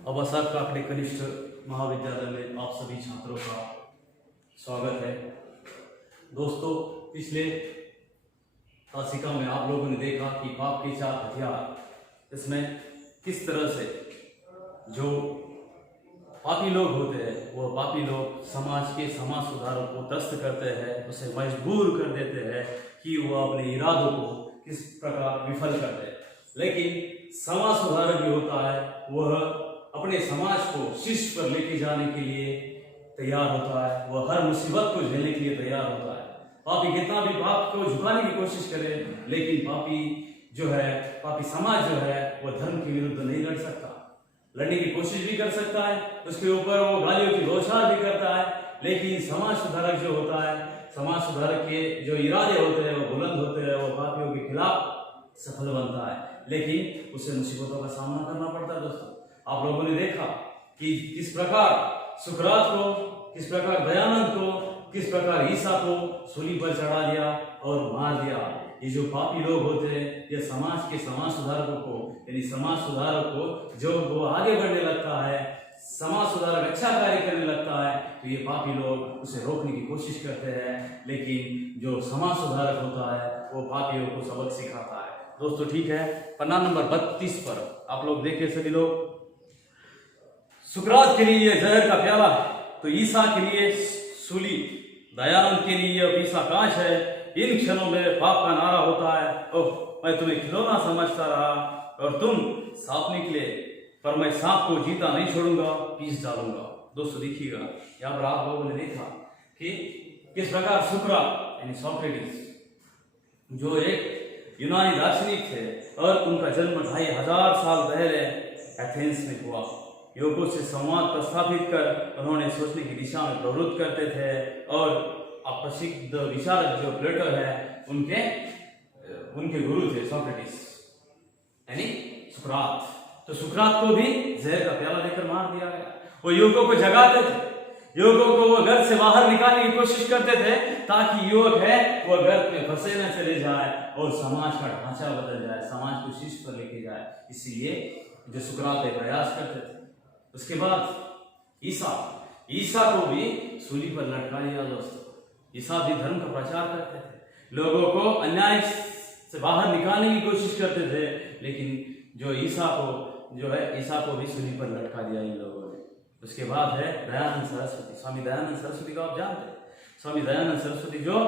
अवसर का अपने कनिष्ठ महाविद्यालय में आप सभी छात्रों का स्वागत है। दोस्तों, पिछले तासिका में आप लोगों ने देखा कि पाप के 4 हथियार, इसमें किस तरह से जो पापी लोग होते हैं वह पापी लोग समाज सुधारों को त्रस्त करते हैं, उसे मजबूर कर देते हैं कि वह अपने इरादों को किस प्रकार विफल कर दे। लेकिन समाज सुधारक जो होता है वह अपने समाज को शीर्ष पर लेके जाने के लिए तैयार होता है, वह हर मुसीबत को झेलने के लिए तैयार होता है। पापी कितना भी पाप को झुकाने की कोशिश करे, लेकिन पापी समाज जो है वह धर्म के विरुद्ध नहीं लड़ सकता। लड़ने की कोशिश भी कर सकता है, उसके ऊपर वो गालियों की बौछार भी करता है, लेकिन समाज सुधारक जो होता है, समाज सुधारक के जो इरादे होते हैं वो बुलंद होते हैं, वो पापियों के खिलाफ सफल बनता है, लेकिन उसे मुसीबतों का सामना करना पड़ता है। दोस्तों, आप लोगों ने देखा कि किस प्रकार सुकरात को, किस प्रकार दयानंद को, किस प्रकार ईसा को सूली पर चढ़ा दिया और मार दिया। ये जो पापी लोग होते हैं, ये समाज सुधारकों को, यानी समाज सुधारक को जो वो आगे बढ़ने लगता है, समाज सुधारक अच्छा कार्य करने लगता है, तो ये पापी लोग उसे रोकने की कोशिश करते हैं, लेकिन जो समाज सुधारक होता है वो पापियों को सबक सिखाता है। दोस्तों, ठीक है, पन्ना नंबर 32 पर आप लोग देखें सभी लोग। सुकरात के लिए यह जहर का प्याला है, तो ईसा के लिए सूली, दयानंद के लिए यह पीसा कांच है। इन क्षणों में पाप का नारा होता है, ओह मैं तुम्हें खिलौना समझता रहा और तुम सांप निकले, पर मैं सांप को जीता नहीं छोड़ूंगा, पीस डालूंगा। दोस्तों देखिएगा, यहाँ पर आप लोगों ने देखा कि किस प्रकार सुकरात यानी सोक्रेटिस जो एक यूनानी दार्शनिक थे और उनका जन्म 2500 साल पहले एथेंस में हुआ। युवकों से संवाद प्रस्थापित कर उन्होंने सोचने की दिशा में प्रवृत्त करते थे, और प्रसिद्ध विचारक जो प्लेटो है उनके गुरु थे सोक्रेटिस यानी सुकरात। तो सुकरात को भी जहर का प्याला देकर मार दिया गया। वो युवकों को जगाते थे, युवकों को वो घर से बाहर निकालने की कोशिश करते थे ताकि युवक है वह घर में फंसे न चले जाए और समाज का ढांचा बदल जाए, समाज को शीर्ष पर लेके जाए। इसीलिए जो सुकरात प्रयास करते थे। उसके बाद ईसा को भी सूली पर लटका दिया। दोस्तों, ईसा भी धर्म का प्रचार करते थे, लोगों को अन्याय से बाहर निकालने की कोशिश करते थे, लेकिन जो ईसा को भी सूली पर लटका दिया इन लोगों ने। उसके बाद है दयानंद सरस्वती। स्वामी दयानंद सरस्वती को आप जानते हैं। स्वामी दयानंद सरस्वती जो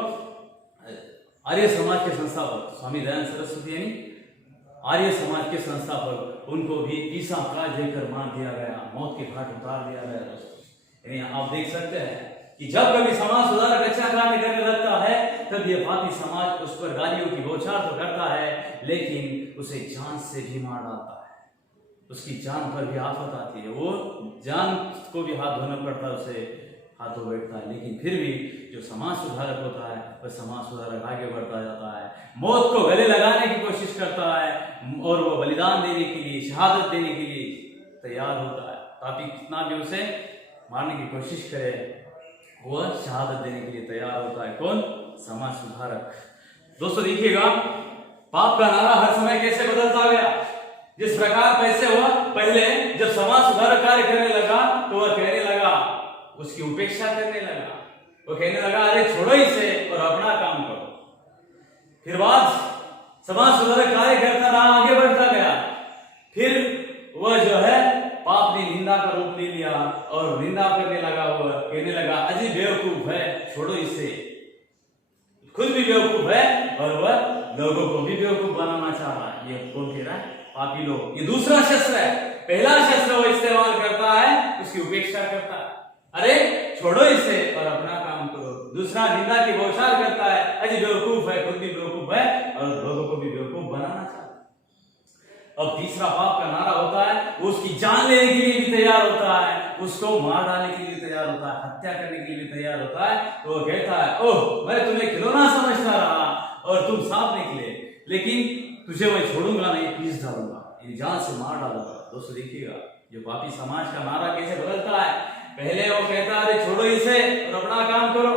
आर्य समाज के संस्थापक, स्वामी दयानंद सरस्वती यानी आर्य समाज के संस्थापक, उनको भी ईसा का देकर मार दिया गया, मौत के घाट उतार दिया गया। दोस्तों, यानी आप देख सकते हैं कि जब कभी समाज सुधारक अच्छा कार्य करने लगता है, तब ये पापी समाज उस पर गालियों की बौछार तो करता है, लेकिन उसे जान से भी मार डालता है, उसकी जान पर भी आफत आती है, वो जान को भी हाथ धोना पड़ता है, उसे हाथ धो बैठता है। लेकिन फिर भी जो समाज सुधारक होता है वह समाज सुधारक आगे बढ़ता जाता है, मौत को गले लगाने की कोशिश करता है, और वो बलिदान देने के लिए, शहादत देने के लिए तैयार होता है। पापी कितना भी उसे मारने की कोशिश करे, वह शहादत देने के लिए तैयार होता है। कौन? समाज सुधारक। दोस्तों देखिएगा, पाप का नारा हर समय कैसे बदलता गया। जिस प्रकार पैसे हुआ, पहले जब समाज सुधारक कार्य करने लगा तो वह कहने लगा, उसकी उपेक्षा करने लगा, वो कहने लगा अरे छोड़ो इसे और अपना काम करो। फिर बाद समाज सुधारक कार्य करता रहा, आगे बढ़ता गया, फिर वह जो है पाप ने निंदा का रूप ले लिया और निंदा करने लगा, वह कहने लगा अजी बेवकूफ है, छोड़ो इसे। खुद भी बेवकूफ है और वह लोगों को भी बेवकूफ बनाना चाह रहा है। ये कौन कह रहा है? पापी लोग। ये दूसरा शस्त्र है। पहला शस्त्र वो इस्तेमाल करता है, उसकी उपेक्षा करता है, अरे छोड़ो इसे और अपना काम करो। दूसरा निंदा की बौछार करता है, अजी बेवकूफ है, खुद भी बेवकूफ है और लोगों को भी बेवकूफ बनाना चाहता है। अब तीसरा पाप का नारा होता है, वो उसकी जान लेने के लिए भी तैयार होता है, उसको मार डालने के लिए तैयार होता है, हत्या करने के लिए भी तैयार होता है। तो वो कहता है ओह मैं तुम्हें खिलौना समझता रहा और तुम सांप निकले, लेकिन तुझे मैं छोड़ूंगा नहीं, पीस डालूंगा, जान से मार डालूंगा। दोस्तों देखिएगा, जो पापी समाज का नारा कैसे बदलता है। पहले वो कहता है अरे छोड़ो इसे और अपना काम करो,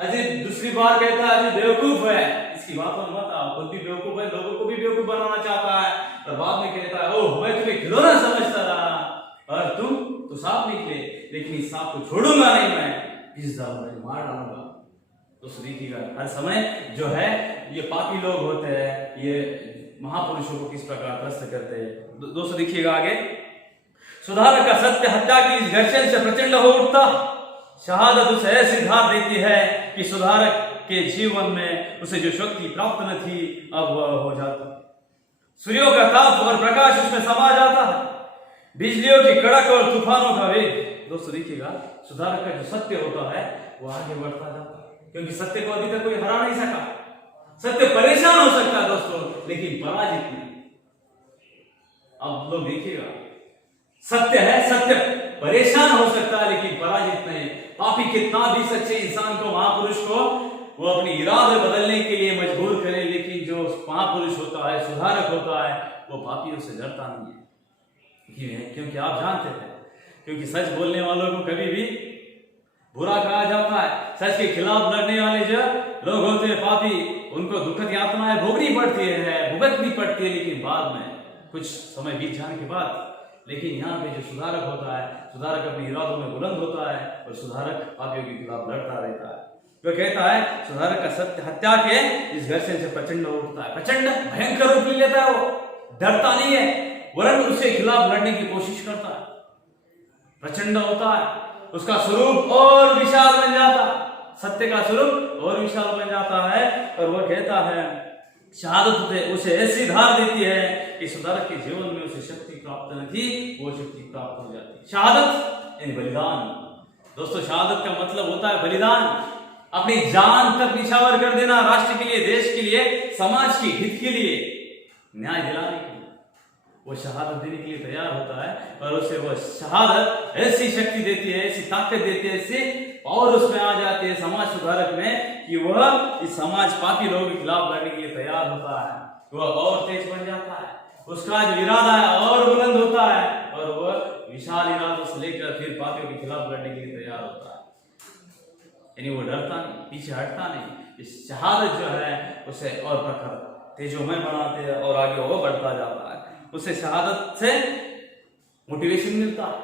अजी दूसरी बार कहता है अजी बेवकूफ है, इसकी बात पर मत आओ, खुद भी बेवकूफ है, लोगों को भी बेवकूफ बनाना चाहता है, और बाद में कहता है ओह मैं तुम्हें खिलौना समझता रहा और लेकिन इस सांप को छोड़ूंगा नहीं, मैं पीस डालूंगा, मार डालूंगा। दोस्तों देखिएगा हर समय जो है ये पापी लोग होते हैं, ये महापुरुषों को किस प्रकार त्रस्त करते हैं। दोस्तों देखिएगा आगे, सुधारक का सत्य हत्या की इस घर्षण से प्रचंड हो उठता। शहादत उसे ऐसी धार देती है कि सुधारक के जीवन में उसे जो शक्ति प्राप्त न थी अब वह हो जाती। सूर्यों का ताप और प्रकाश उसमें समा जाता है, बिजलियों की कड़क और तूफानों का वेग। दोस्तों देखिएगा सुधारक का जो सत्य होता है वो आगे बढ़ता जाता है, क्योंकि सत्य को अभी तक कोई हरा नहीं सका। सत्य परेशान हो सकता है दोस्तों, लेकिन पराजित नहीं। अब लोग देखिएगा सत्य है, सत्य परेशान हो सकता है लेकिन पराजित नहीं। पापी कितना भी सच्चे इंसान को, महापुरुष को वो अपनी इरादे बदलने के लिए मजबूर करे, लेकिन जो महापुरुष होता है, सुधारक होता है, वो पापियों से डरता नहीं है। क्योंकि आप जानते हैं, क्योंकि सच बोलने वालों को कभी भी बुरा कहा जाता है। सच के खिलाफ लड़ने वाले जो लोग होते हैं पापी, उनको दुखद यातनाएं भोगनी पड़ती है, भुगतनी पड़ती है, लेकिन बाद में कुछ समय बीत जाने के बाद। लेकिन यहाँ पे जो सुधारक होता है, सुधारक अपने इरादों में बुलंद होता है और सुधारक पापियों के खिलाफ लड़ता रहता है। वह कहता है सुधारक का सत्य हत्या के इस घर्षण से प्रचंड उठता है, प्रचंड भयंकर रूप ले लेता है। वो डरता नहीं है, वरन उसके खिलाफ लड़ने की कोशिश करता है, प्रचंड होता है, उसका स्वरूप और विशाल बन जाता है, सत्य का स्वरूप और विशाल बन जाता है। और वह कहता है शहादत उसे ऐसी धार देती है कि सुधारक के जीवन में उसे शक्ति प्राप्त न थी, वो शक्ति प्राप्त हो जाती है। शहादत यानी बलिदान। दोस्तों शहादत का मतलब होता है बलिदान, अपनी जान तक निछावर कर देना, राष्ट्र के लिए, देश के लिए, समाज के हित के लिए, न्याय दिलाने के लिए वो शहादत देने के लिए तैयार होता है। और उसे वो शहादत ऐसी शक्ति देती है, ऐसी ताकत देती है, ऐसी पावर उसमें आ जाती है समाज सुधारक में कि वह इस समाज पापी लोगों के खिलाफ लड़ने के लिए तैयार होता है। वह और तेज बन जाता है, उसका जो इरादा है और बुलंद होता है, और वह विशाल इरादों से लेकर फिर पापियों के खिलाफ लड़ने के लिए तैयार होता है। यानी वो डरता नहीं, पीछे हटता नहीं। इस शहादत जो है उसे और प्रखर तेजोमय बनाते हैं और आगे वो बढ़ता जाता है। उसे शहादत से मोटिवेशन मिलता है।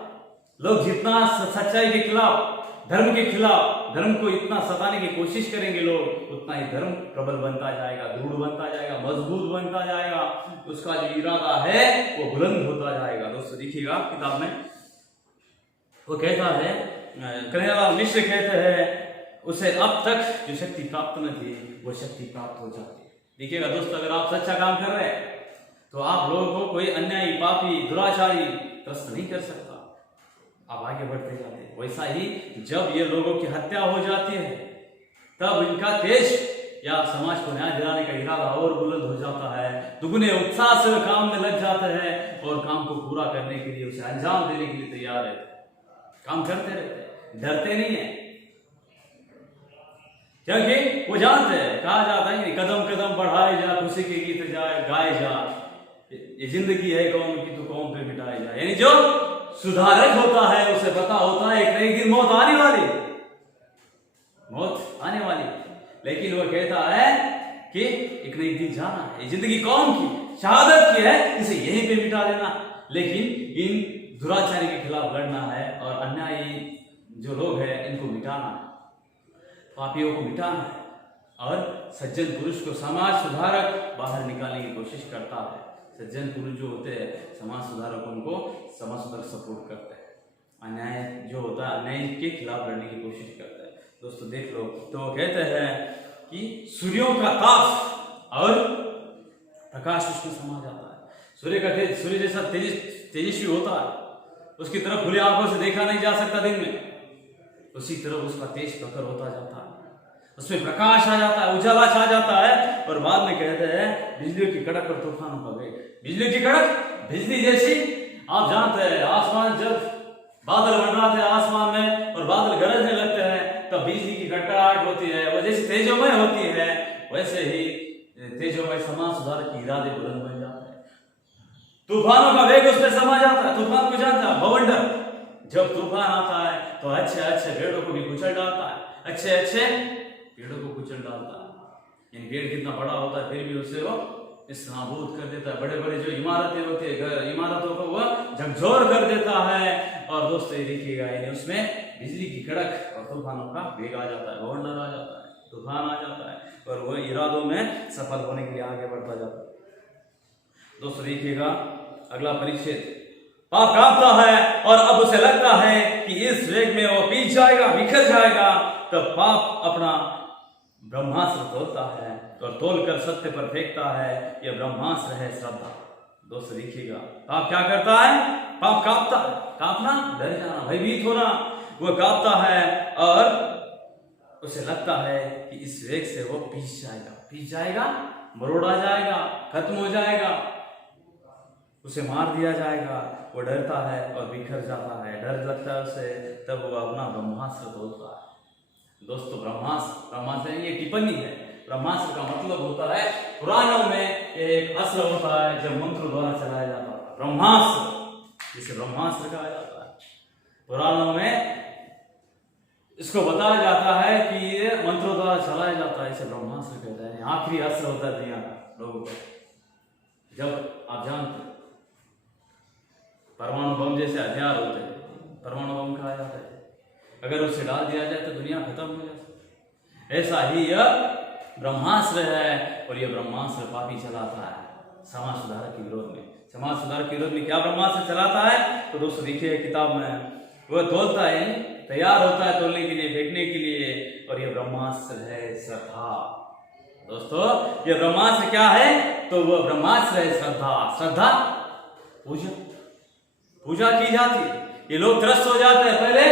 लोग जितना सच्चाई के खिलाफ, धर्म के खिलाफ, धर्म को इतना सताने की कोशिश करेंगे लोग, उतना ही धर्म प्रबल बनता जाएगा, दृढ़ बनता जाएगा, मजबूत बनता जाएगा। उसका जो इरादा है वो बुलंद होता जाएगा। दोस्तों देखिएगा किताब में वो कहता है, कन्हैयालाल मिश्र कहते हैं उसे अब तक जो शक्ति प्राप्त न थी वो शक्ति प्राप्त हो जाती है। देखिएगा दोस्तों, अगर आप सच्चा काम कर रहे हैं तो आप लोगों को कोई अन्यायी, पापी, दुराचारी त्रस्त नहीं कर सकता, आप आगे बढ़ते जाते हैं। वैसा ही जब ये लोगों की हत्या हो जाती है तब इनका देश या समाज को न्याय दिलाने का इरादा और बुलंद हो जाता है, दुगने उत्साह से काम में लग जाता है और काम को पूरा करने के लिए, उसे अंजाम देने के लिए तैयार रहते हैं, काम करते रहते हैं, डरते नहीं है। क्योंकि वो जानते हैं, कहा जाता है कि कदम कदम बढ़ाए जा, खुशी के गीत जाए गाए जा, ये जिंदगी है कौम की तो कौम पे मिटाए जा। यानी जो सुधारक होता है उसे पता होता है एक दिन मौत आने वाली, मौत आने वाली, लेकिन वो कहता है कि एक न एक दिन जाना है, जिंदगी कौम की, शहादत की है, इसे यहीं पे मिटा देना। लेकिन इन दुराचारी के खिलाफ लड़ना है और अन्यायी जो लोग हैं इनको मिटाना है, पापियों को मिटाना है, और सज्जन पुरुष को समाज सुधारक बाहर निकालने की कोशिश करता है। सज्जन पुरुष जो होते हैं समाज सुधारक, उनको समाज सुधारक सपोर्ट करते हैं, अन्याय जो होता है अन्याय के खिलाफ लड़ने की कोशिश करते हैं। दोस्तों देख लो, तो कहते हैं कि सूर्यों का ताप और प्रकाश उसमें समा जाता है। सूर्य का तेज, सूर्य जैसा तेजस्वी होता है, उसकी तरफ खुली आंखों से देखा नहीं जा सकता दिन में, उसी तरह उसका तेज प्रखर होता जाता है, उसमें प्रकाश आ जाता है, उजाला छा जाता है। और बाद में कहते हैं बिजलियों की कड़क और तूफानों का वेग। बिजली की कड़क, बिजली जैसी, आप जानते हैं आसमान जब बादल मंडराते हैं आसमान में और बादल गरजने लगते हैं तब बिजली की कड़कड़ाहट होती है, वो जैसी तेजोमय होती है, वैसे ही तेजोमय समाज सुधारक के इरादे बुलंद बन जाते हैं। तूफानों का वेग उसमें समा जाता है। तूफान को जानता है, भवंडर। जब तूफान आता है तो अच्छे अच्छे पेड़ों को भी कुचल डालता है, अच्छे अच्छे पेड़ों को कुचल डालता है। यानी पेड़ कितना बड़ा होता है फिर भी उसे वो इस नाबूद कर देता है। बड़े बड़े जो इमारतें होती है, घर इमारतों को वह झकझोर कर देता है। और दोस्तों ये देखिएगा, यानी उसमें बिजली की कड़क और तूफानों का वेग आ जाता है, बवंडर आ जाता है, तूफान आ जाता है, और वह इरादों में सफल होने के लिए आगे बढ़ता जाता है। दोस्तों देखिएगा अगला परिच्छेद, पाप कांपता है और अब उसे लगता है कि इस वेग में वो पीछ जाएगा, बिखर जाएगा। तब पाप अपना ब्रह्मास्त्र तोड़ता है और तोलकर सत्य पर फेंकता है। यह ब्रह्मास्त्र है श्रद्धा। दोस्तों देखिएगा, पाप क्या करता है? पाप कांपता है, कांपना, डर जाना, भयभीत होना। वह कांपता है और उसे लगता है कि इस वेग से वो पीछ जाएगा, मरोड़ा जाएगा, खत्म हो जाएगा, उसे मार दिया जाएगा। वो डरता है और बिखर जाता है, डर लगता है उसे। तब वो अपना ब्रह्मास्त्र तोड़ता है। दोस्तों ब्रह्मास्त्र ये टिप्पणी है। ब्रह्मास्त्र का मतलब होता है, पुराणों में एक अस्त्र होता है जब मंत्र द्वारा चलाया जाता है, ब्रह्मास्त्र, जिसे ब्रह्मास्त्र कहा जाता है। पुराणों में इसको बताया जाता है कि ये मंत्रों द्वारा चलाया जाता है, इसे ब्रह्मास्त्र कहते हैं। आखिरी अस्त्र होता है दुनिया का लोगों का। जब आप जानते हैं परमाणु बम जैसे हथियार होते हैं, परमाणु बम कहा जाता है, अगर उसे डाल दिया जाए तो दुनिया खत्म हो जाती है। ऐसा ही यह ब्रह्मास्त्र है, और यह ब्रह्मास्त्र पापी चलाता है समाज सुधारक के विरोध में। समाज सुधारक के विरोध में क्या ब्रह्मास्त्र चलाता है? तो दोस्तों देखिए किताब में, वह तोलता है, तैयार होता है तोलने के लिए, फेंकने के लिए, और यह ब्रह्मास्त्र है श्रद्धा। दोस्तों यह ब्रह्मास्त्र क्या है? तो वह ब्रह्मास्त्र है श्रद्धा। श्रद्धा पूजा की जाती है। ये लोग त्रस्त हो जाते हैं। पहले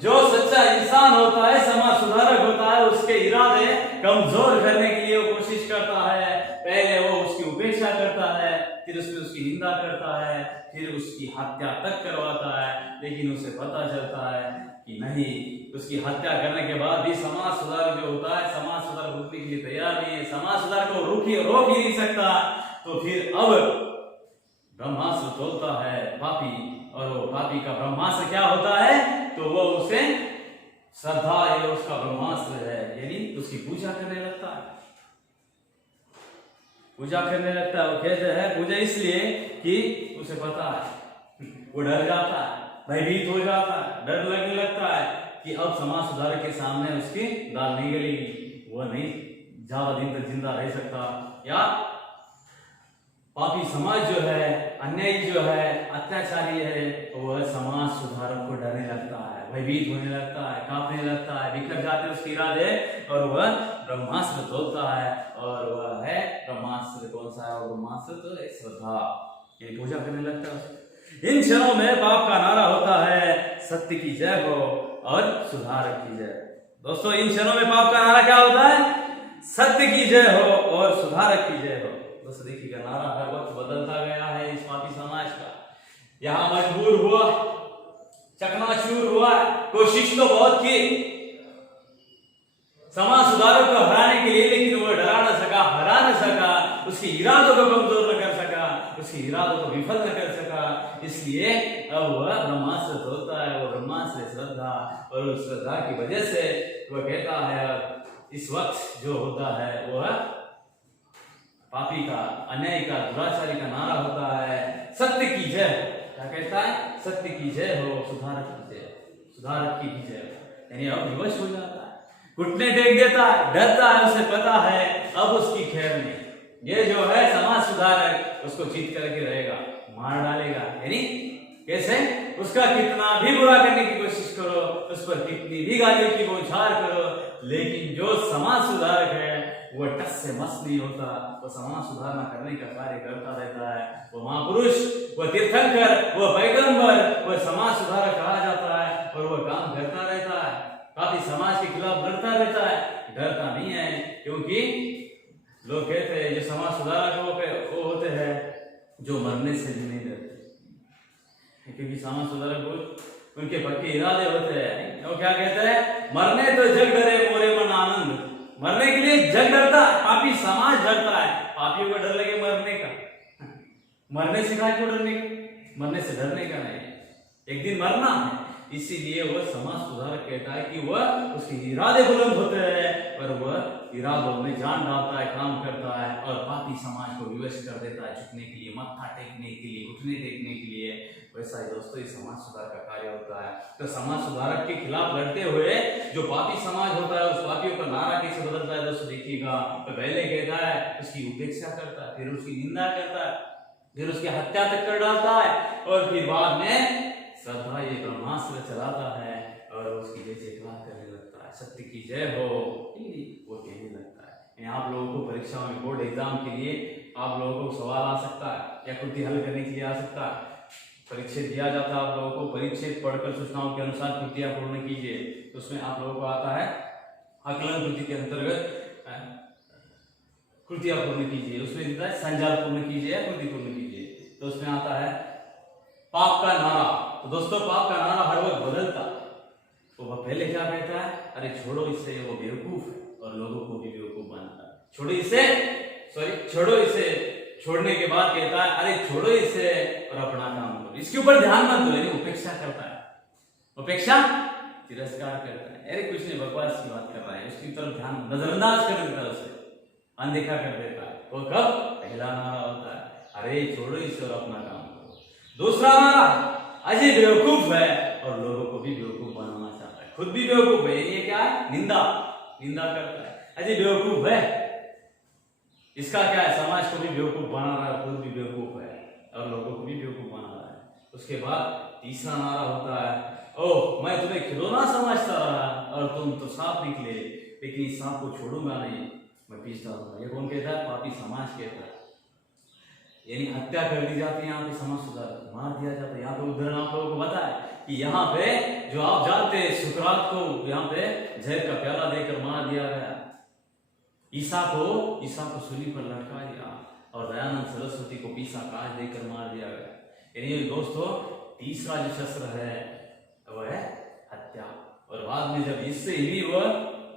जो सच्चा इंसान होता है, समाज सुधारक होता है, उसके इरादे कमजोर करने के लिए वो कोशिश करता है। पहले वो उसकी उपेक्षा करता है, फिर उसकी निंदा करता है, फिर उसकी हत्या तक करवाता है। लेकिन उसे पता चलता है कि नहीं, उसकी हत्या करने के बाद भी समाज सुधार जो होता है, समाज सुधार रुकने के लिए तैयार नहीं है, समाज सुधार को रोक ही नहीं सकता। तो फिर अब ब्रह्मास्त्र तोलता है पापी, और वो पापी का ब्रह्मास्त्र क्या होता है? तो वो उसे श्रद्धा, ये उसका ब्रह्मास्त्र है, यानी उसकी पूजा करने लगता है। पूजा करने लगता है। वो कहते हैं पूजा इसलिए कि उसे पता है, वो डर जाता है, भयभीत हो जाता है, डर लगने लगता है कि अब समाज सुधारक के सामने उसकी दाल नहीं गलेगी, वो नहीं ज्यादा दिन तक जिंदा रह सकता। या पापी समाज जो है, अन्यायी जो है, अत्याचारी है, तो वह समाज सुधारक को डरने लगता है, भयभीत होने लगता है, कांपने लगता है, बिखर जाते उसके इरादे, और वह ब्रह्मास्त्र तोड़ता है। और वह है ब्रह्मास्त्र। कौन सा है? ब्रह्मास्त्र तो एक श्रद्धा, ये पूजा करने लगता है। इन क्षणों में पाप का नारा होता है, सत्य की जय हो और सुधारक की जय। दोस्तों इन क्षणों में पाप का नारा क्या होता है? सत्य की जय हो और सुधारक की जय हो। दोस्तों देखिएगा, नारा हर वक्त बदलता गया है इस पापी समाज का। यहाँ मजबूर हुआ, चकनाचूर हुआ, कोशिश तो बहुत की समाज सुधारक को हराने के लिए, लेकिन वो डरा न सका, हरा न सका, उसके इरादों को कमजोर न कर सका, उसके इरादों को विफल न कर सका। इसलिए अब वह ब्रह्मास्त्र तोड़ता है, वो ब्रह्मास्त्र श्रद्धा, और उस श्रद्धा की वजह से वह कहता है इस वक्त जो होता है वह पापी का, अन्याय का, दुराचारी का नारा होता है, सत्य की जय। क्या कहता है? सत्य की जय हो, सुधारक की जय, सुधारक की जय। यानी अब विवश हो जाता है, घुटने टेक देता है, डरता है, उसे पता है अब उसकी खैर नहीं। ये जो है समाज सुधारक उसको जीत करके रहेगा, मार डालेगा। यानी कैसे? उसका कितना भी बुरा करने की कोशिश करो, उस पर कितनी भी गालियों की बौछार करो, लेकिन जो समाज सुधारक है वो टस से मस नहीं होता। वो समाज सुधारना करने का कार्य करता रहता है। वो महापुरुष, वो तीर्थंकर, वो पैगंबर, वो समाज सुधारक कहा जाता है, और वो काम करता रहता है, काफी समाज के खिलाफ लड़ता रहता है, डरता नहीं है। क्योंकि लोग कहते हैं जो समाज सुधारक वो होते हैं जो मरने से भी नहीं डरते, क्योंकि समाज सुधारक उनके पक्के इरादे होते हैं। वो क्या कहते हैं? मरने तो जग डरे मोरे मन आनंद। मरने के लिए जग डरता, पापी समाज डरता है। पापियों को डर लगे मरने का, मरने से काहे को डरने का? मरने से डरने का नहीं, एक दिन मरना है। इसीलिए वह समाज सुधारक कहता है कि वह उसके इरादे बुलंद होते हैं पर वह इरादों में जान डालता है, काम करता है और पापी समाज को विवश कर देता है झुकने के लिए, मत्था टेकने के लिए, घुटने टेकने के लिए। वैसा ही दोस्तों ये समाज सुधार का कार्य होता है। तो समाज सुधारक के खिलाफ लड़ते हुए जो पापी समाज होता है उस पापियों का नारा कैसे बदलता है दोस्तों देखिएगा। तो पहले कहता है उसकी उपेक्षा करता है, फिर उसकी निंदा करता है, फिर उसकी हत्या तक कर डालता है और फिर बाद में श्रद्धा ये ब्रह्मास्त्र चलाता है और उसकी जय जयकार करने लगता है, सत्य की जय हो वो कहने लगता है। आप लोगों को परीक्षा में बोर्ड एग्जाम के लिए आप लोगों को सवाल आ सकता है या कृति हल करने के लिए आ सकता है। परिच्छेद दिया जाता है आप लोगों को, परिच्छेद पढ़कर सूचनाओं के अनुसार कृतियां पूर्ण कीजिए। तो उसमें आप लोगों को आता है आकलन कृति के अंतर्गत कृतियां पूर्ण कीजिए, उसमें देता है संजाल पूर्ण कीजिए या कृति पूर्ण कीजिए। तो उसमें आता है पाप का नारा। तो दोस्तों पाप का नारा हर वक्त बदलता, तो वह पहले क्या कहता है, अरे छोड़ो इसे, वो बेवकूफ है और लोगों को भी बेवकूफ बनाता है। छोड़ो इसे, छोड़ने के बाद कहता है अरे छोड़ो इसे और अपना काम करो, इसके ऊपर ध्यान मत दो। यानी उपेक्षा करता है, उपेक्षा तिरस्कार करता है, अरे कुछ नहीं बकवास की बात कर रहा है, उसकी तरफ ध्यान नजरअंदाज कर देता है, उसे अनदेखा कर देता है। वो कब पहला नारा होता है, अरे छोड़ो इसे और अपना काम करो। दूसरा नारा अजय बेवकूफ है और लोगों को भी बेवकूफ बनाना चाहता है, खुद भी बेवकूफ है। ये क्या है, निंदा करता है, अजय बेवकूफ है। इसका क्या है, समाज को भी बेवकूफ बना रहा है, खुद भी बेवकूफ है और लोगों को भी बेवकूफ बना रहा है। उसके बाद तीसरा नारा होता है, ओह मैं तुम्हें खिलौना समझता रहा और तुम तो सांप निकले, लेकिन इस सांप को छोड़ूंगा नहीं, मैं पीस डालूंगा। ये कौन कहता है, पापी समाज कहता है। यानी हत्या कर दी जाती है, यहाँ पे समाज सुधार मार दिया जाता है। यहाँ पे उदाहरण आप लोगों को पता है कि यहाँ पे जो आप जानते हैं सुकरात को यहाँ पे जहर का प्याला देकर मार दिया गया, ईसा को सूली पर लटका दिया और दयानंद सरस्वती को पीसा काज देकर मार दिया गया। यानी दोस्तों तीसरा जो शस्त्र है वह है हत्या। और बाद में जब इससे भी वह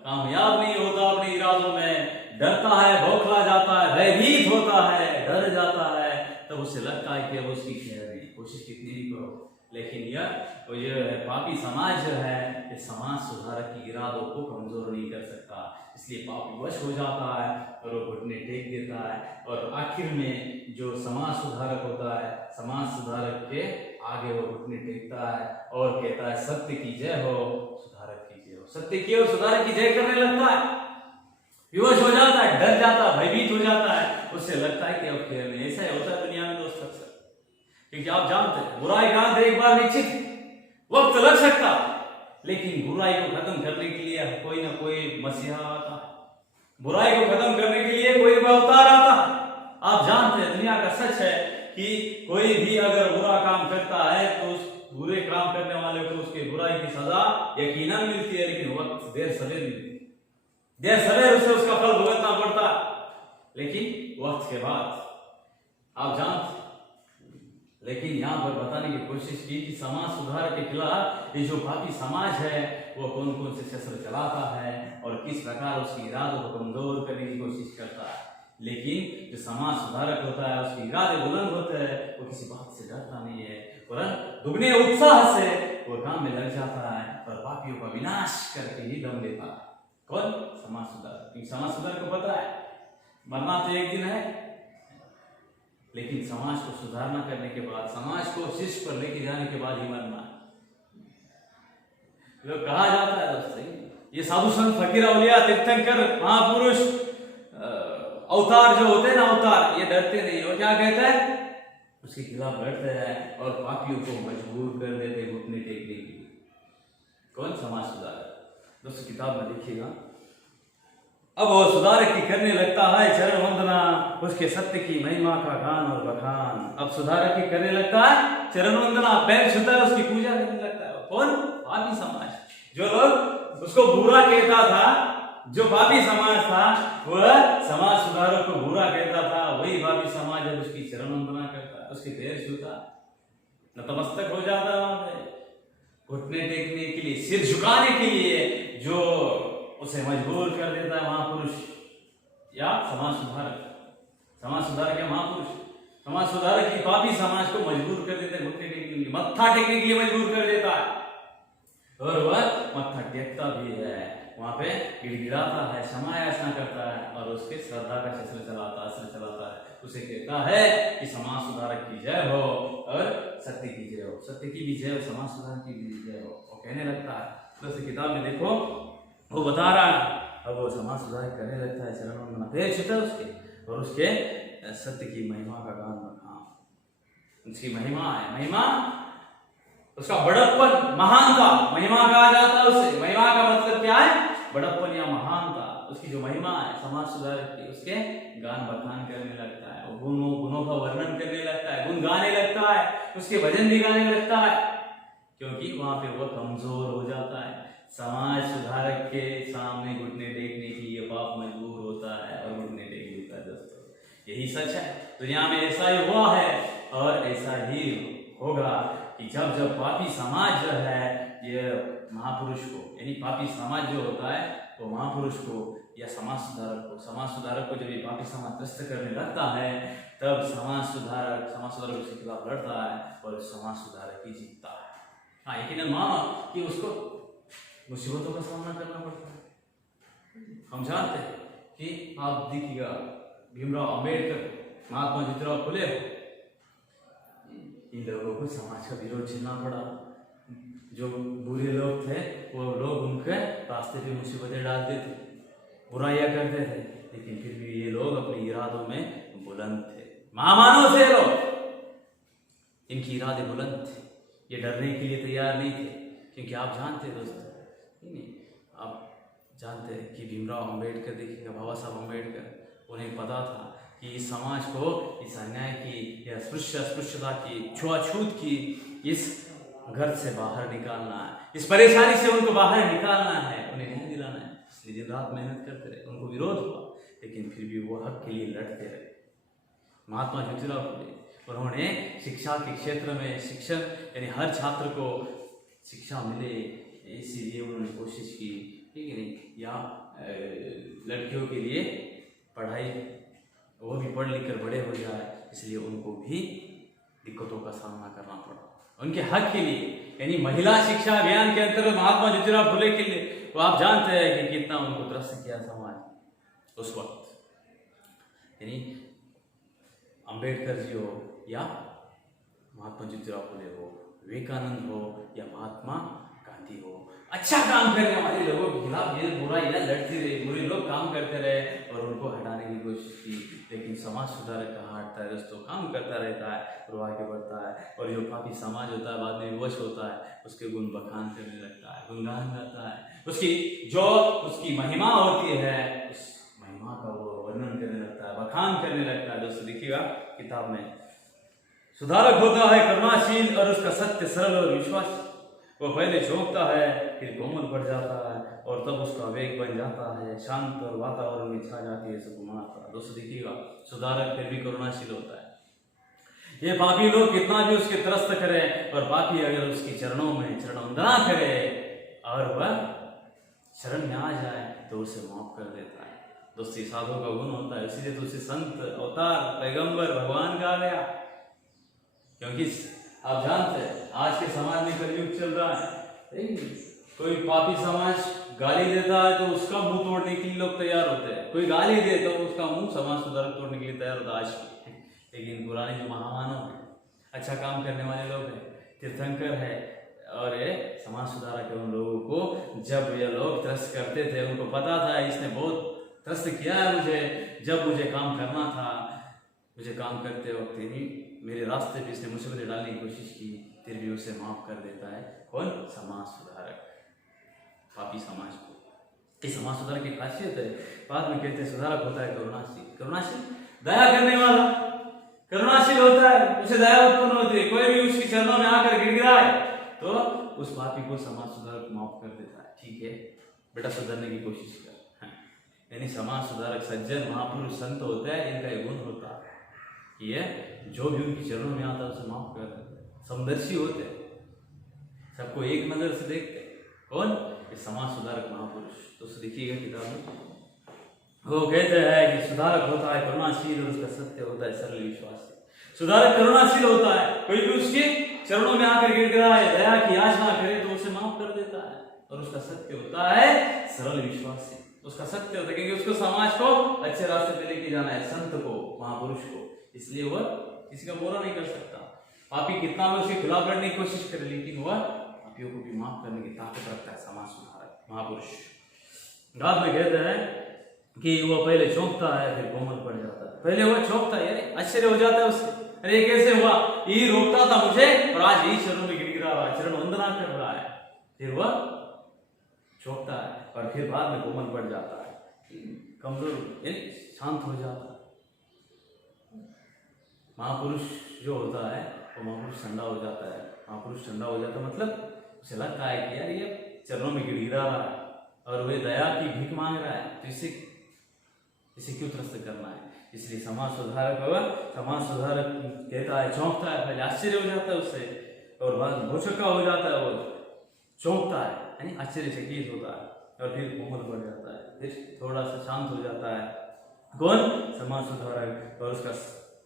कामयाब नहीं होता अपने इरादों में, डरता है, बौखला जाता है, भयभीत होता है, डर जाता है, तब उसे लगता है कि अब उसकी कोशिश कितनी भी करो, लेकिन यह पापी समाज जो है ये समाज सुधारक के इरादों को कमजोर नहीं कर सकता। इसलिए पापी वश हो जाता है और वो घुटने टेक देता है और आखिर में जो समाज सुधारक होता है, समाज सुधारक के आगे वो घुटने टेकता है और कहता है सत्य की जय हो, सुधारक की जय हो। सत्य की और सुधारक की जय करने लगता है, विवश हो जाता है, डर जाता है, भयभीत हो जाता है। उससे लगता है कि अब खेल में ऐसा होता है दुनिया में दोस्त अक्सर, क्योंकि आप जानते हैं बुराई का अंत एक बार निश्चित वक्त लग सकता, लेकिन बुराई को खत्म करने के लिए कोई ना कोई मसीहा आता है, बुराई को खत्म करने के लिए कोई अवतार आता है। आप जानते हैं दुनिया का सच है कि कोई भी अगर बुरा काम करता है तो उस बुरे काम करने वाले को उसके बुराई की सजा यकीनन मिलती है, लेकिन वक्त देर सवेर मिलती है, देर सवेर उसे उसका फल भुगतना पड़ता है, लेकिन वक्त के बाद आप जानते। लेकिन यहाँ पर बताने की कोशिश की कि समाज सुधार के खिलाफ ये जो पापी समाज है वो कौन कौन से शस्त्र चलाता है और किस प्रकार उसके इरादों को कमजोर करने की कोशिश करता है। लेकिन जो समाज सुधारक होता है उसके इरादे बुलंद होते हैं, वो किसी बात से डरता नहीं है, वरन दुगने उत्साह से वो काम में लग जाता है और पापियों का विनाश करके ही दम लेता है। कौन, समाज सुधारक। क्योंकि समाज सुधारक को पता है मरना तो एक दिन है, लेकिन समाज को सुधारना करने के बाद, समाज को शीर्ष पर लेके जाने के बाद ही मरना है। जो कहा जाता है दोस्तों, ये साधु संत फकीर औलिया तीर्थंकर महापुरुष अवतार जो होते हैं ना, अवतार, ये डरते नहीं। और क्या कहते हैं, उसके खिलाफ लड़ते हैं और पापियों को मजबूर कर देते हैं घुटने टेकने के लिए। कौन, समाज सुधारक। दोस्तों किताब में देखिएगा, अब वो सुधारक की करने लगता है चरण वंदना, उसके सत्य की महिमा का गान और बखान। अब सुधारक की करने लगता है चरण वंदना, पैर छूता है, उसकी पूजा करने लगता है। कौन, पापी समाज। जो लोग उसको बुरा कहता था, जो पापी समाज था, वह समाज सुधारक को बुरा कहता था, वही पापी समाज जब उसकी चरण वंदना करता है, उसके पैर छूता, नतमस्तक हो जाता है, वहां पे घुटने टेकने के लिए, सिर झुकाने के लिए जो उसे मजबूर कर देता है महापुरुष या समाज सुधारक। समाज सुधारक या महापुरुष, समाज सुधारक की पापी समाज को मजबूर कर देता है घुटने टेकने के लिए, मत्था टेकने के लिए मजबूर कर देता है। और वह मत्था टेकता भी है, वहां पे गिड़गिड़ाता है, क्षमा याचना करता है और उसके श्रद्धा का अस्त्र चलाता है। उसे कहता है कि समाज सुधारक की जय हो और सत्य की जय हो, सत्य की भी जय हो, समाज सुधारक की भी जय हो। वो कहने लगता है, तो उस किताब में देखो वो बता रहा है, अब वो समाज सुधारक करने लगता है, चरणों में पैर छूता है उसके, और उसके सत्य की महिमा का गान बखान, उसकी महिमा है, महिमा उसका बड़प्पन, महानता, महिमा कहा जाता है उसे। महिमा का मतलब क्या है? बड़प्पन या महानता। उसकी जो महिमा है समाज सुधारक की, उसके गान बखान करने लगता है, गुणों का वर्णन करने लगता है, गुण गाने लगता है, उसके भजन भी गाने लगता है, क्योंकि वहां पे वो कमजोर हो जाता है। समाज सुधारक के सामने घुटने टेकने के लिए पाप मजबूर होता है और घुटने टेक देता है। दोस्तों यही सच है, दुनिया में ऐसा ही हुआ है और ऐसा ही होगा कि जब पापी समाज जो है ये महापुरुष को, यानी पापी समाज जो होता है वो महापुरुष को या समाज सुधारक को जब ये पापी समाज त्रस्त करने लगता है, तब समाज सुधारक उसके खिलाफ लड़ता है और समाज सुधारक ही जीतता है। हाँ, यकीनन मानो कि उसको मुसीबतों का सामना करना पड़ता है। हम जानते हैं कि आप देखिएगा भीमराव अंबेडकर, महात्मा ज्योतिराव फुले, इन लोगों को समाज का विरोध झेलना पड़ा। जो बुरे लोग थे वो लोग उनके रास्ते पे मुसीबतें डालते थे, बुराइयां करते थे, लेकिन फिर भी ये लोग अपने इरादों में बुलंद थे। महामानव थे लोग, इनके इरादे बुलंद थे, ये डरने के लिए तैयार नहीं थे। क्योंकि आप जानते दोस्तों, आप जानते हैं कि भीमराव अंबेडकर, देखिएगा बाबा साहब अंबेडकर, उन्हें पता था कि इस समाज को इस अन्याय की या अस्पृश्यता की, छुआछूत की इस घर से बाहर निकालना है, इस परेशानी से उनको बाहर निकालना है, उन्हें न्याय दिलाना है। इसलिए दिन रात मेहनत करते रहे, उनको विरोध हुआ, लेकिन फिर भी वो हक के लिए लड़ते रहे। महात्मा ज्योतिराव फुले, उन्होंने शिक्षा के क्षेत्र में शिक्षण, यानी हर छात्र को शिक्षा मिले, इसीलिए उन्होंने कोशिश की, ठीक है नहीं, या लड़कियों के लिए पढ़ाई, वो भी पढ़ लिख कर बड़े हो जाए, इसलिए उनको भी दिक्कतों का सामना करना पड़ा उनके हक के लिए। यानी महिला शिक्षा अभियान के अंतर्गत महात्मा ज्योतिराव फुले के लिए, वो आप जानते हैं कि कितना उनको त्रस्त किया समाज उस वक्त। यानी अंबेडकर जी हो या महात्मा ज्योतिराव फुले हो, विवेकानंद हो या महात्मा गांधी हो, अच्छा काम करने वाले लोगों के खिलाफ ये बुराइयां लड़ती रही, बुरे लोग काम करते रहे और उनको हटाने की कोशिश की, लेकिन समाज सुधारक कहाँ हटता है दोस्तों, काम करता रहता है और आगे बढ़ता है। और जो पापी समाज होता है बाद में विवश होता है, उसके गुण बखान करने लगता है, गुणगान गाता है, उसकी महिमा होती है, उस महिमा का वो वर्णन करने लगता है, बखान करने लगता है। दोस्तों देखिएगा किताब में, सुधारक होता है करुणाशील और उसका सत्य सरल और विश्वास, वो पहले चौंकता है फिर कोमल पड़ जाता है और तब उसका वेग बन जाता है, शांत और वातावरण में छा जाती है सुकुमार। दोस्तों देखिएगा, सुधारक फिर भी करुणाशील होता है। ये पापी लोग कितना भी उसके त्रस्त करे और पापी अगर उसके चरणों में चरण वंदना करे और वह शरण में आ जाए तो उसे माफ कर देता है। दोस्तों साधु का गुण होता है, इसीलिए तो उसे संत, अवतार, पैगंबर, भगवान कहा गया। क्योंकि आप जानते हैं आज के समाज में कलयुग चल रहा है, कोई पापी समाज गाली देता है तो उसका मुंह तोड़ने के लिए लोग तैयार होते हैं, कोई गाली दे तो उसका मुंह समाज सुधारक तोड़ने के लिए तैयार होता है आज की। लेकिन पुराने जो महामानव है, अच्छा काम करने वाले लोग हैं, तीर्थंकर है और ये समाज सुधारक है, उन लोगों को जब ये लोग त्रस्त करते थे, उनको पता था इसने बहुत त्रस्त किया है मुझे, जब मुझे काम करना था, मुझे काम करते वक्त ही मेरे रास्ते पे इसने मुसीबतें डालने की कोशिश की, फिर भी उसे माफ कर देता है। कौन? समाज सुधारक, पापी समाज को। ये समाज सुधारक की खासियत है। बाद में कहते हैं सुधारक होता है करुणाशील, करुणाशील दया करने वाला, करुणाशील होता है, उसे दया उत्पन्न होती है। कोई भी उसके चरणों में आकर गिड़गिड़ाए तो उस पापी को समाज सुधारक माफ कर देता है, ठीक है बेटा सुधरने की कोशिश कर। यानी समाज सुधारक सज्जन महापुरुष संत होते हैं, इनका ये गुण होता है कि ये जो भी उनके चरणों में आता है उसे माफ कर देते हैं, समदर्शी होते हैं, सबको एक नजर से देखते हैं। कौन? ये समाज सुधारक महापुरुष। तो देखिएगा किताब में वो कहते हैं कि सुधारक होता है करुणाशील और उसका सत्य होता है सरल विश्वास। सुधारक करुणाशील होता है, कोई भी उसके चरणों में आकर गिड़गिड़ाए, दया की याचना करे तो उसे माफ कर देता है। और उसका सत्य होता है सरल विश्वास से, उसका सत्य होता है क्योंकि उसको समाज को अच्छे रास्ते पे लेके जाना है, संत को, महापुरुष को, इसलिए वह किसी का बुरा नहीं कर सकता। पापी कितना में उसके खिलाफ लड़ने की कोशिश करे, लेकिन वह पापियों को भी माफ करने की ताकत रखता है, समाज सुधारक महापुरुष। बाद में कहते हैं कि वह पहले चौंकता है फिर कोमल पड़ जाता है। पहले वह चौंकता है, आश्चर्य हो जाता है उसे, अरे कैसे हुआ, ये रोकता था मुझे और आज यही चरणों में गिड़गिड़ा रहा है, चरण वंदना कर रहा है। फिर वह चौंकता है और फिर बाद में कोमल पड़ जाता है, कमजोर यानी शांत हो जाता है। महापुरुष जो होता है वो महापुरुष ठंडा हो जाता है। महापुरुष ठंडा हो जाता है मतलब उसे लगता है कि यार ये चरणों में गिड़गिड़ा रहा है और वे दया की भीख मांग रहा है, तो इसे क्यों त्रस्त करना है। इसलिए समाज सुधारक होगा, समाज सुधारक कहता है, चौंकता है, पहले आश्चर्य हो जाता है उससे और बाद भौचक्का हो जाता है, वो चौंकता है यानी आश्चर्यचकित होता है और फिर कोमल बढ़ जाता है, फिर थोड़ा सा शांत हो जाता है। कौन? समाज सुधारक। और उसका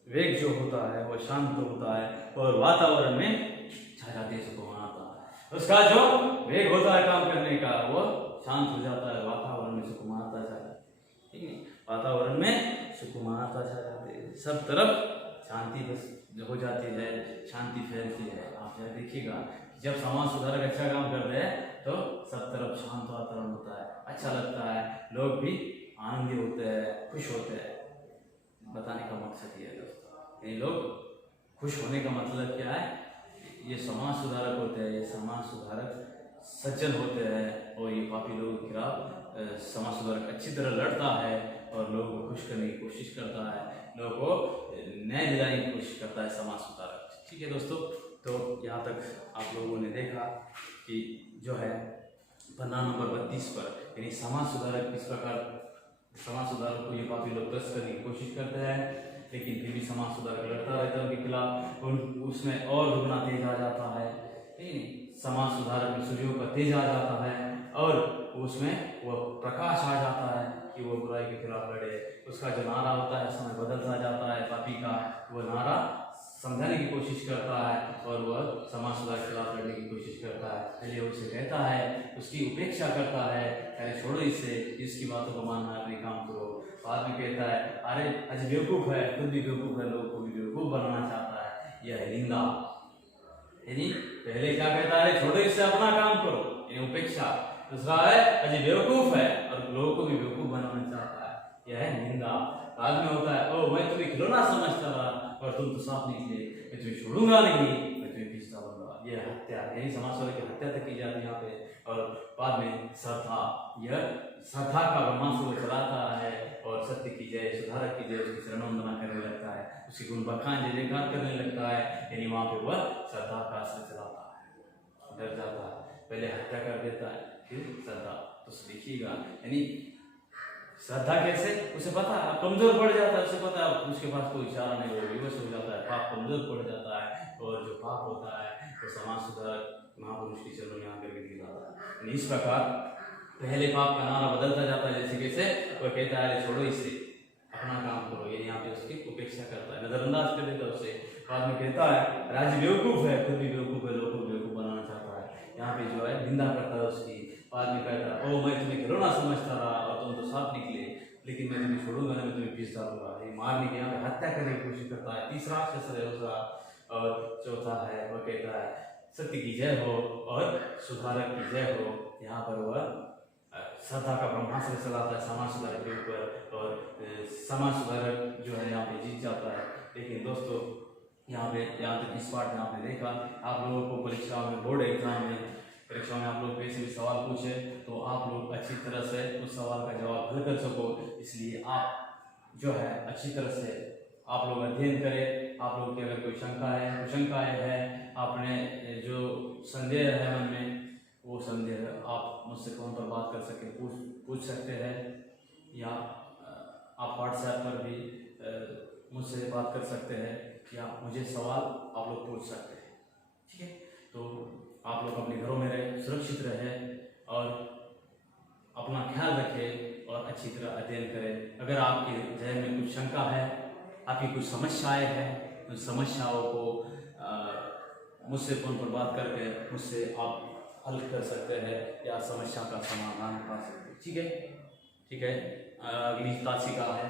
वेग जो होता है वो शांत होता है और वातावरण में छा जाती है, सुकून आता है। उसका जो वेग होता है काम करने का वो शांत हो जाता है, वातावरण में सुकून आता जाता है, ठीक है, वातावरण में सुकून आता जाते हैं, सब तरफ शांति बस हो जाती है, शांति फैलती है। आप यह देखिएगा जब समाज सुधारक अच्छा काम करते हैं तो सब तरफ शांत वातावरण होता है, अच्छा लगता है, लोग भी आनंदी होते हैं, खुश होते हैं। बताने का मकसद ये है दोस्तों, ये लोग खुश होने का मतलब क्या है, ये समाज सुधारक होते हैं, ये समाज सुधारक सज्जन होते हैं और ये पापी लोगों के खिलाफ समाज सुधारक अच्छी तरह लड़ता है और लोगों को खुश करने की कोशिश करता है, लोगों को न्याय दिलाने की कोशिश करता है समाज सुधारक। ठीक है दोस्तों, तो यहाँ तक आप लोगों ने देखा कि जो है पन्ना नंबर 32 पर यानी समाज सुधारक किस प्रकार समाज सुधारक को ये पापी लोग त्रस्त करने की कोशिश करते हैं, लेकिन फिर भी समाज सुधारक लड़ता रहता है उनके खिलाफ, उसमें और दुगना तेज आ जाता है, समाज सुधारक में सूर्यों का तेज आ जाता है और उसमें वो प्रकाश आ जाता है कि वो बुराई के खिलाफ लड़े। उसका जो नारा होता है समय बदलता जाता है, पापी का वो नारा समझाने की कोशिश करता है और वह समाज सुधार के खिलाफ लड़ने की कोशिश करता है। पहले उसे कहता है, उसकी उपेक्षा करता है, अरे छोड़ो इसे, इसकी बातों को मानना है, अपने काम करो। बाद में कहता है अरे आज बेवकूफ़ है, खुद भी बेवकूफ़ है, लोगों को भी बेवकूफ़ बनाना चाहता है, यह है निंदा। यानी पहले क्या कहता है, छोड़ो इससे, अपना काम करो, यानी उपेक्षा। दूसरा है अजी बेवकूफ़ है और लोगों को भी बेवकूफ़ बनाना चाहता है, यह है निंदा। बाद में होता है ओ मैं तुम्हें खिलौना समझता रहा और तुम तो साफ निकले, मैं तुम्हें छोड़ूंगा नहीं, मैं तुम्हें पीछता रहूंगा। यह हत्या, यही समाज सुधारक की हत्या तक की जाती है यहाँ पे। और बाद में श्रद्धा, यह श्रद्धा का ब्रह्मास्त्र वो चलाता है और सत्य की जय, सुधारक की जय, उसकी शरण वंदना करने लगता है, उसकी गुण बखान जय जयकार करने लगता है। यानी वहाँ पे वह श्रद्धा का आश्रय चलाता है, डर जाता है, पहले हत्या कर देता है फिर श्रद्धा। तो देखिएगा यानी श्रद्धा कैसे, उसे पता है कमजोर पड़ जाता है, उसे पता है उसके पास कोई चारा नहीं, वो विवश हो जाता है, पाप कमजोर पड़ जाता है और जो पाप होता है तो समाज सुधारक महापुरुष के चरणों में आकर के दिखाता है। इस प्रकार पहले पाप का नारा बदलता जाता है, जैसे कैसे वो कहता है छोड़ो इससे, अपना काम करो, ये यहाँ पे उसकी उपेक्षा करता है, नजरअंदाज कर देता है उसे। बाद में कहता है राज्य बेवकूफ़ है, खुद भी बेवकूफ़ है, लोगों को बेवकूफ़ बनाना चाहता है, यहाँ पे जो है निंदा करता है उसकी। बाद में कहता है ओ मैं तुम्हें खिलौना समझता रहा और तुम तो साफ निकले, लेकिन मैं तुम्हें छोड़ूंगा नहीं, मैं तुम्हें पीस डालूंगा। ये मारने की, यहाँ पे हत्या करने की कोशिश करता है। तीसरा शस्त्र है उसका। और चौथा है वह कहता है सत्य की जय हो और सुधारक की जय हो। यहाँ पर वह श्रद्धा का ब्रह्मास्त्र चलाता है समाज सुधारक के ऊपर और समाज सुधारक जो है यहाँ पे जीत जाता है। लेकिन दोस्तों यहाँ तक इस पार्ट में आपने देखा, आप लोगों को परीक्षाओं में, बोर्ड एग्जाम में, परीक्षाओं में आप लोग कैसे भी सवाल पूछे तो आप लोग अच्छी तरह से उस सवाल का जवाब हल कर सको, इसलिए आप जो है अच्छी तरह से आप लोग अध्ययन करें। आप लोगों की अगर कोई शंका है, कुशंकाएँ है, आपने जो संदेह है मन में, वो संदेह आप मुझसे फ़ोन पर बात कर सके, पूछ सकते हैं, या आप व्हाट्सएप पर भी मुझसे बात कर सकते हैं, या मुझे सवाल आप लोग पूछ सकते हैं। ठीक है, तो आप लोग अपने घरों में रहें, सुरक्षित रहें और अपना ख्याल रखें और अच्छी तरह अध्ययन करें। अगर आपके जहन में कुछ शंका है, आपकी कुछ समस्याएं हैं, उन समस्याओं को मुझसे फ़ोन पर बात करके मुझसे आप हल कर सकते हैं या समस्या का समाधान पा सकते हैं। ठीक है, ठीक है। अगली तासिका है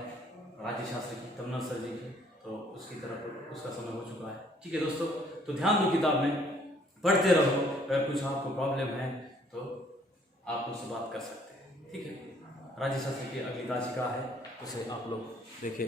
राज्य शास्त्र की, तमन्ना सर जी की, तो उसकी तरफ उसका समय हो चुका है। ठीक है दोस्तों, तो ध्यान दो किताब में, पढ़ते रहो। अगर कुछ आपको प्रॉब्लम है तो आप मुझसे बात कर सकते हैं। ठीक है, राज्य शास्त्र की अगली तासिका है, उसे आप लोग देखें।